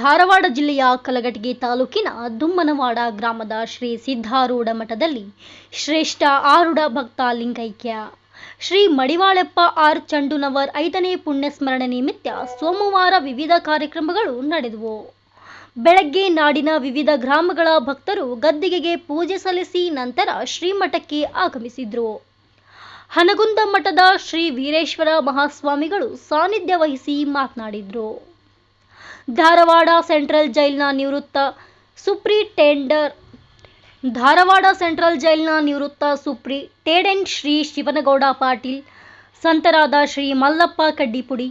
ಧಾರವಾಡ ಜಿಲ್ಲೆಯ ಕಲಘಟಗಿ ತಾಲೂಕಿನ ದುಮ್ಮನವಾಡ ಗ್ರಾಮದ ಶ್ರೀ ಸಿದ್ಧಾರೂಢ ಮಠದಲ್ಲಿ ಶ್ರೇಷ್ಠ ಆರೂಢ ಭಕ್ತ ಲಿಂಗೈಕ್ಯ ಶ್ರೀ ಮಡಿವಾಳಪ್ಪ ಆರ್ ಚಂಡುನವರ್ 5ನೇ ಪುಣ್ಯಸ್ಮರಣೆ ನಿಮಿತ್ತ ಸೋಮವಾರ ವಿವಿಧ ಕಾರ್ಯಕ್ರಮಗಳು ನಡೆದವು. ಬೆಳಗ್ಗೆ ನಾಡಿನ ವಿವಿಧ ಗ್ರಾಮಗಳ ಭಕ್ತರು ಗದ್ದಿಗೆಗೆ ಪೂಜೆ ಸಲ್ಲಿಸಿ ನಂತರ ಶ್ರೀಮಠಕ್ಕೆ ಆಗಮಿಸಿದ್ರು. ಹನಗುಂದ ಮಠದ ಶ್ರೀ ವೀರೇಶ್ವರ ಮಹಾಸ್ವಾಮಿಗಳು ಸಾನ್ನಿಧ್ಯ ವಹಿಸಿ ಮಾತನಾಡಿದರು. ಧಾರವಾಡ ಸೆಂಟ್ರಲ್ ಜೈಲಿನ ನಿವೃತ್ತ ಸೂಪ್ರಿಟೆಂಡೆಂಟ್ ಶ್ರೀ ಶಿವನಗೌಡ ಪಾಟೀಲ್, ಸಂತರಾದ ಶ್ರೀ ಮಲ್ಲಪ್ಪ ಕಡ್ಡಿಪುಡಿ,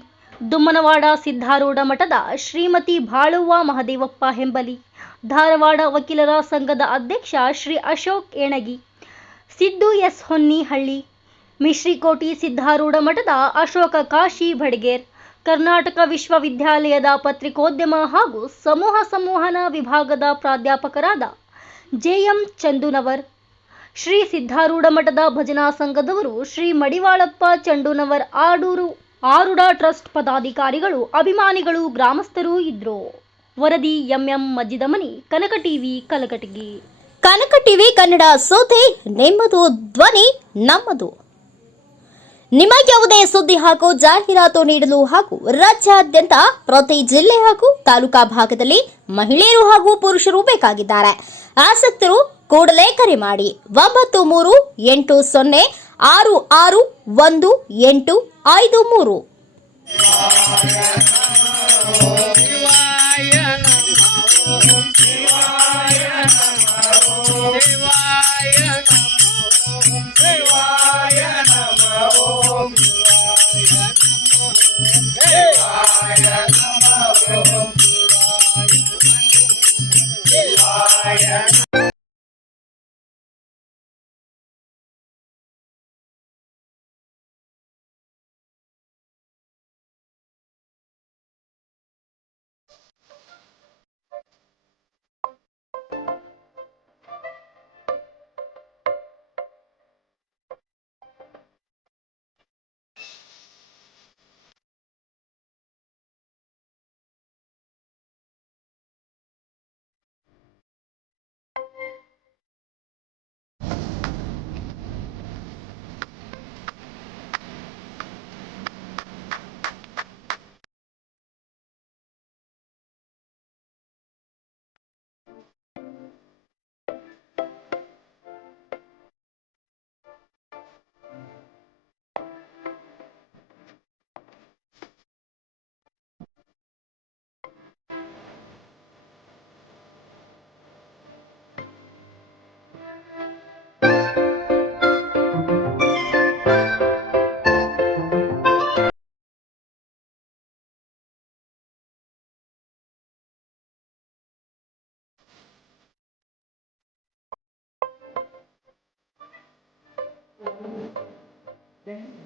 ದುಮ್ಮನವಾಡ ಸಿದ್ಧಾರೂಢ ಮಠದ ಶ್ರೀಮತಿ ಬಾಳುವ್ವ ಮಹದೇವಪ್ಪ ಹೆಂಬಲಿ, ಧಾರವಾಡ ವಕೀಲರ ಸಂಘದ ಅಧ್ಯಕ್ಷ ಶ್ರೀ ಅಶೋಕ್ ಏಣಗಿ, ಸಿದ್ದು ಎಸ್ ಹೊನ್ನಿಹಳ್ಳಿ, ಮಿಶ್ರಿಕೋಟಿ ಸಿದ್ಧಾರೂಢ ಮಠದ ಅಶೋಕ ಕಾಶಿ ಬಡಿಗೇರ್, ಕರ್ನಾಟಕ ವಿಶ್ವವಿದ್ಯಾಲಯದ ಪತ್ರಿಕೋದ್ಯಮ ಹಾಗೂ ಸಮೂಹ ಸಂವಹನ ವಿಭಾಗದ ಪ್ರಾಧ್ಯಾಪಕರಾದ ಜೆ.ಎಂ. ಚಂದುನವರ್, ಶ್ರೀ ಸಿದ್ಧಾರೂಢ ಮಠದ ಭಜನಾ ಸಂಘದವರು, ಶ್ರೀ ಮಡಿವಾಳಪ್ಪ ಚಂಡುನವರ್ ಆರೂಢ ಟ್ರಸ್ಟ್ ಪದಾಧಿಕಾರಿಗಳು, ಅಭಿಮಾನಿಗಳು, ಗ್ರಾಮಸ್ಥರು ಇದ್ರು. ವರದಿ ಎಂ.ಎಂ. ಮಜ್ಜಿದಮನಿ, ಕನಕ ಟಿವಿ, ಕಲಘಟಗಿ. ಕನಕ ಟಿವಿ ಕನ್ನಡ ಸುದ್ದಿ ನಿಮ್ಮದು, ಧ್ವನಿ ನಮ್ಮದು. ನಿಮ್ಮ ಯಾವುದೇ ಸುದ್ದಿ ಹಾಗೂ ಜಾಹೀರಾತು ನೀಡಲು ಹಾಗೂ ರಾಜ್ಯಾದ್ಯಂತ ಪ್ರತಿ ಜಿಲ್ಲೆ ಹಾಗೂ ತಾಲೂಕಾ ಭಾಗದಲ್ಲಿ ಮಹಿಳೆಯರು ಹಾಗೂ ಪುರುಷರು ಬೇಕಾಗಿದ್ದಾರೆ. ಆಸಕ್ತರು ಕೂಡಲೇ ಕರೆ ಮಾಡಿ 9360661853.